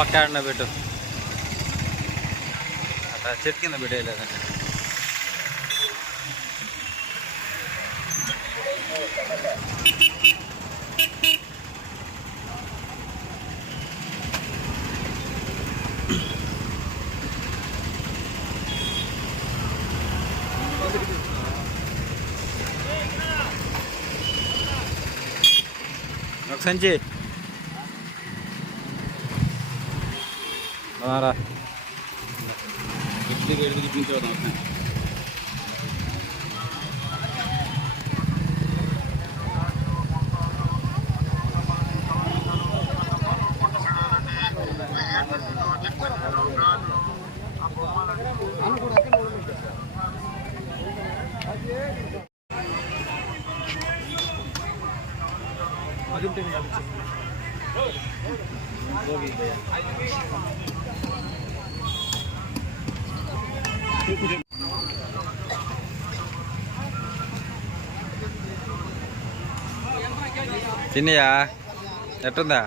పక్క ఆడిన పెట్టు అట్లా చెట్టు కింద పెట్టేయలేదండి. ఒక సంచి రా చిన్నయా ఎట్టుందా?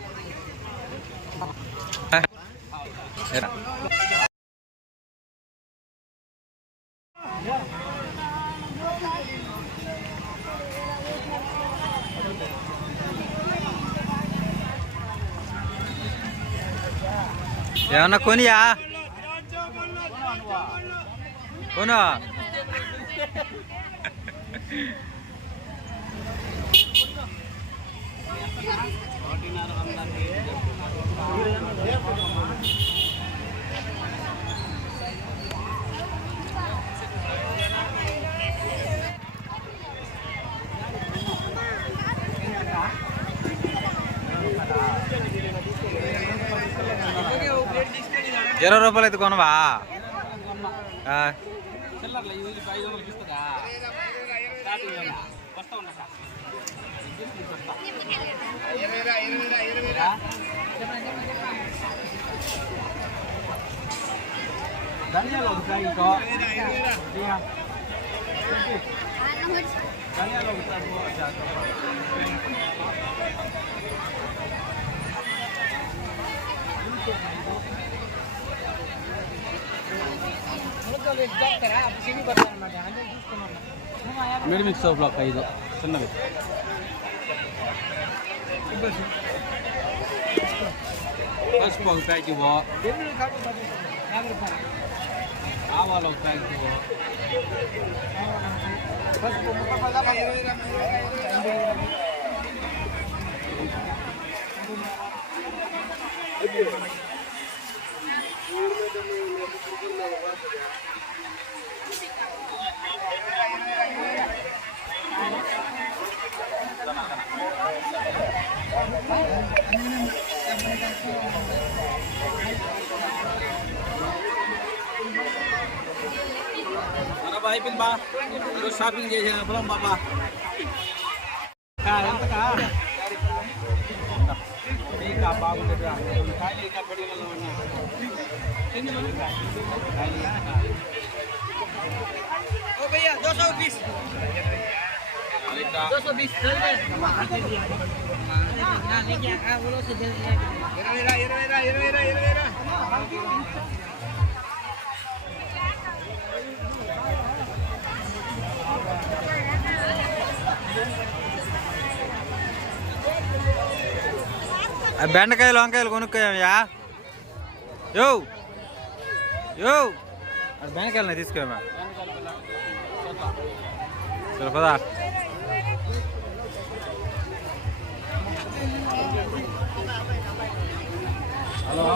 ఏమన్నా కొనియా కొను ₹20 అయితే కొనవా? మిడిమిక్స్ సోప్లో 5 చిన్నవి. పసుపు ఒక ప్యాక్ ఇవ్వు, ఆవాలు ఒక ప్యాక్ ఇవ్వు. అయిపోయింది బా, ఈరోజు షాపింగ్ చేసాను పొలం బాబా. ఎంతకా బాగుంటుంది भैया 220 బెండకాయలు వంకాయలు కొనుక్కోయా? యో యో బెండకాయలు తీసుకోమా? సరే పదా. హలో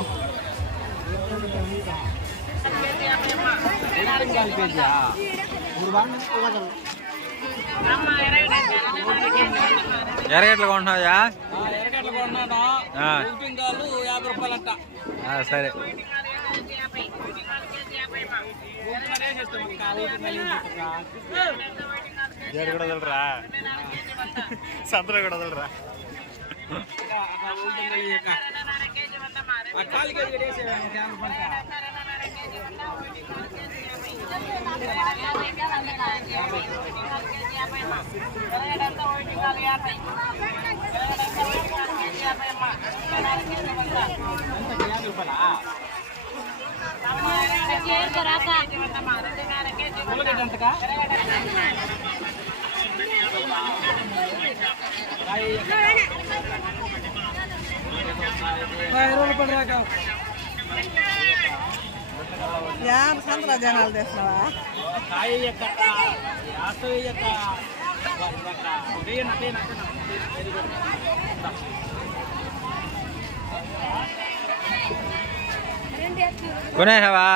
ఎరగట్లు కొంటున్నాయా? సరే జేడు కూడా వదలరా, సంతలో కూడా వదలరా. ₹50 సంతలో జనాలు తెస్తున్నావా? కొనేసావా?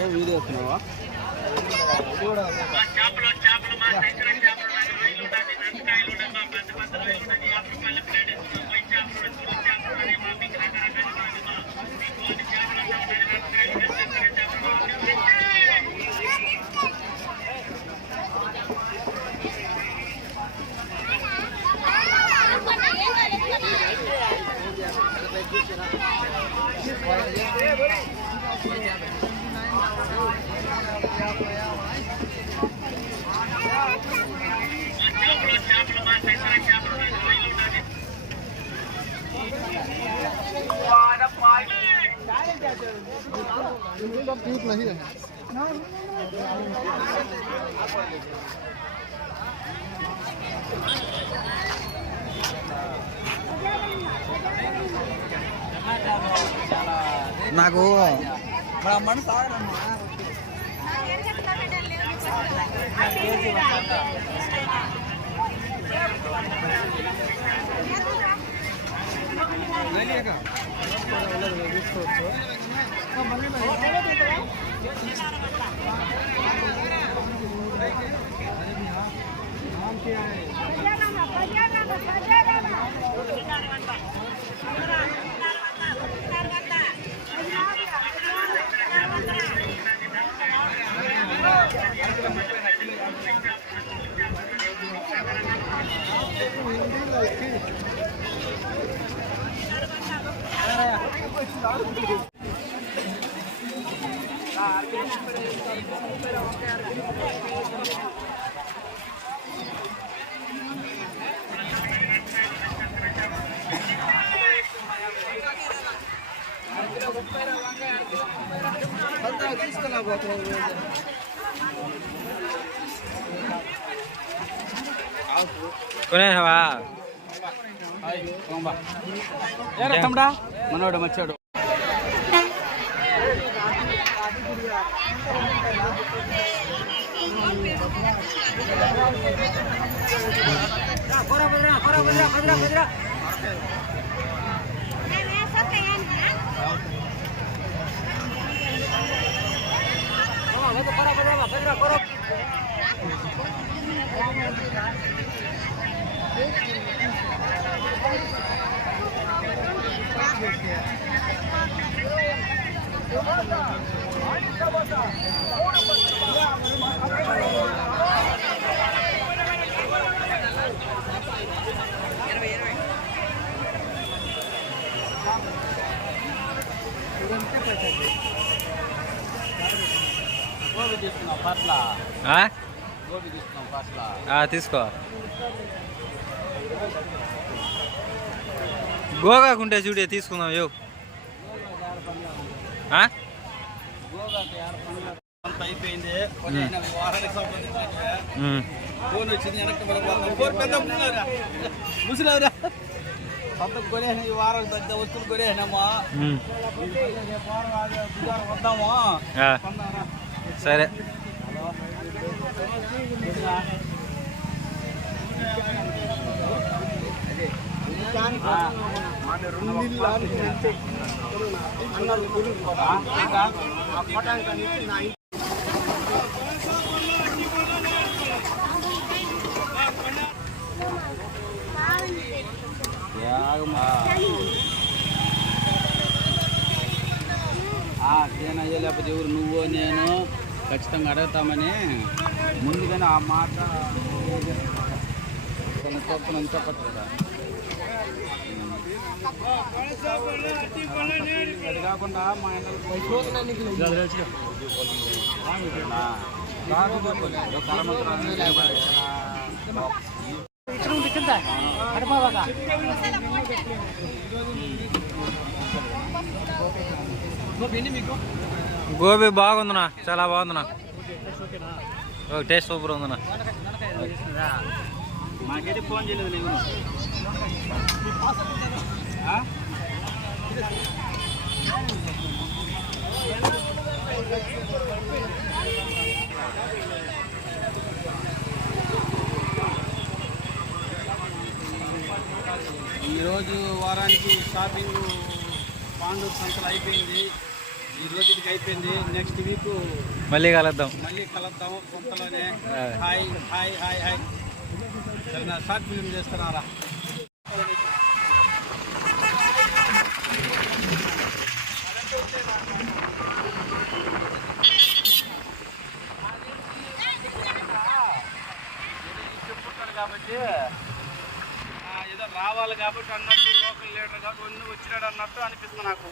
ఏం వీడియో వస్తున్నావా? नहीं है నాకు మనసు ఆగరమ్మా. కొనేసావా? తమ్ముడా మనోడు మచ్చాడు. తీసుకో. గోగాకుంటే చూడే తీసుకుందాం. యో అయిపోయింది. ఫోన్ వచ్చింది. ముసలావురా సొంతకు కొనేసిన ఈ వారం పెద్ద వస్తువులు కొనేసినామా రేపు వారం బుధవారం వద్దాము ఆ, కొందామరా. సరే తేనయ్య లేకపోతే ఎవరు నువ్వు నేను ఖచ్చితంగా అడుగుతామని ముందుగానే ఆ మాట చెప్పను చెప్పచ్చు కదా. అది కాకుండా మా గోబీ బాగుందన్నా, చాలా బాగుందన్నా. టేస్ట్ సూపర్ ఉందన్నా. మాకైతే ఫోన్ చేయలేదు నేను. ఈరోజు వారానికి షాపింగ్ పాండూరు సంతలు అయిపోయింది. ఈ రోజుకి అయిపోయింది. నెక్స్ట్ వీక్ మళ్ళీ కలుద్దాం. సంతలోనే. Hi hi hi hi. సరే నా షార్ట్ ఫిల్మ్ చేస్తున్నారా? చెప్పుకుంటారు కాబట్టి ఏదో రావాలి కాబట్టి అన్నట్టు లోకల్ లీడర్ కాబట్టి ఒళ్ళు వచ్చినాడు అన్నట్టు అనిపిస్తుంది నాకు.